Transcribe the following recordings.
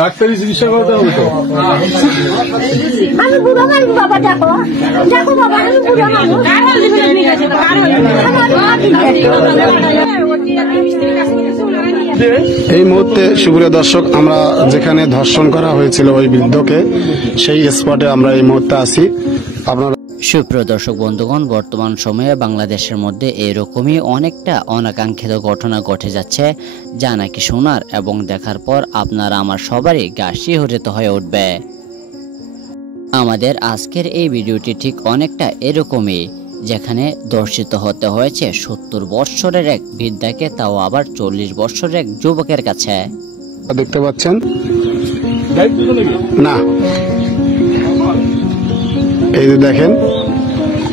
ডাক্তারি চিকিৎসা করতে হবে তো। আমি বুড়ো মানুষ বাবা, দেখো দেখো বাবা, আমি বুড়ো মানুষ। এই মুহূর্তে সুপ্রিয় দর্শক, আমরা যেখানে ধর্ষণ করা হয়েছিল ওই বৃদ্ধকে, সেই স্পটে আমরা এই মুহূর্তে আছি। আপনারা সুপ্রিয় দর্শক বন্ধুগণ, বর্তমান সময়ে বাংলাদেশের মধ্যে এরকমই অনেকটা অনাকাঙ্ক্ষিত ঘটনা ঘটে যাচ্ছে, যা নাকি শোনার এবং দেখার পর আপনারা আমার সবারই গা শিহরিত হয়ে উঠবে। আমাদের আজকের এই ভিডিওটি ঠিক অনেকটা এরকমই, যেখানে ধর্ষিত হতে হয়েছে 70 বৎসরের এক বৃদ্ধাকে, তাও আবার 40 বৎসরের এক যুবকের কাছে। দেখতে পাচ্ছেন না, এই যে দেখেন,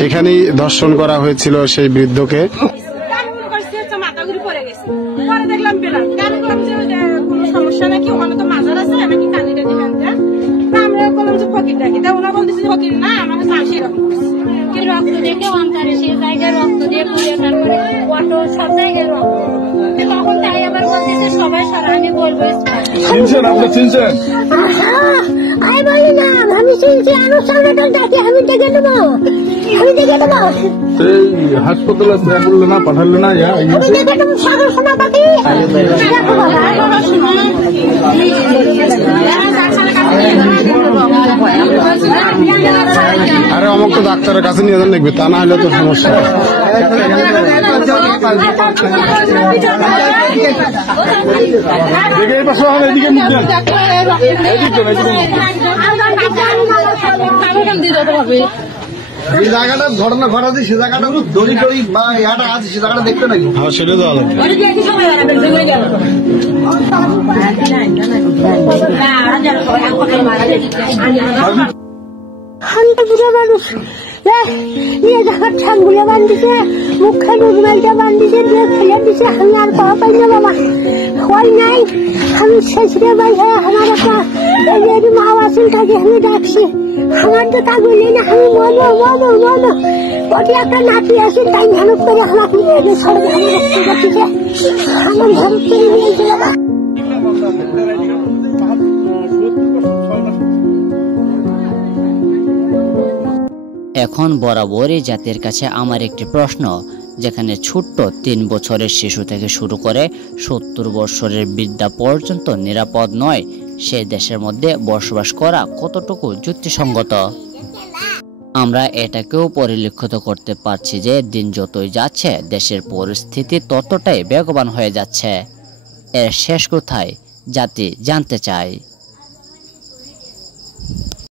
এখানেই ধর্ষণ করা হয়েছিল সেই বৃদ্ধকে। চিনছেন, আপনি চিনছেন? আমি বলি না, আমি চিনছি, আনুষ্ঠানটা ডাকি, আমি দেখে নেবো, আমি দেখে নেবো। এই হাসপাতালে করলে না, পাঠালে না? আমি দেখে নেবো, সরসোনা পাখি। দেখো বাবা, আরে অমুক তো ডাক্তারের কাছে নিয়ে যান দেখবি, তা না হলে তো সমস্যা। দেখে এই পাশে হবে, এদিকে মুখ দেন, যে জায়গাটা ঘটনা ঘটাচ্ছে সে জায়গাটা দড়ি টড়ি বা ইয়াটা আছে, সে জায়গাটা দেখতে নাকি? হ্যাঁ, সেটা তো আলাদা। আমি তো বুড়ো মানুষ, নিয়ে যাওয়ার ঠাঙ্গুলে বান্ধিছে, মুখে রুমালটা বান্ধিছে, দিয়ে ফেলে দিছে। আমি আর পাওয়া পাই না বাবা, হয় নাই। আমি শেষরে ভাই আমার একটা মা আসেন, তাকে আমি ডাকছি। আমার তো তা বললি না, আমি মনো মনো মনো ওটি একটা নাতি আসেন, তাই ধানক করে আমাকে নিয়ে গেছে, আমার ধানক করে নিয়েছে বাবা। এখন বরাবরই জাতির কাছে আমার একটি প্রশ্ন, যেখানে ছোট্ট 3 বছরের শিশু থেকে শুরু করে 70 বছরের বৃদ্ধা পর্যন্ত নিরাপদ নয়, সে দেশের মধ্যে বসবাস করা কতটুকু যুক্তিসঙ্গত? আমরা এটাকেও পরিলক্ষিত করতে পারছি যে দিন যতই যাচ্ছে দেশের পরিস্থিতি ততটাই বেগবান হয়ে যাচ্ছে। এর শেষ কোথায় জাতি জানতে চায়।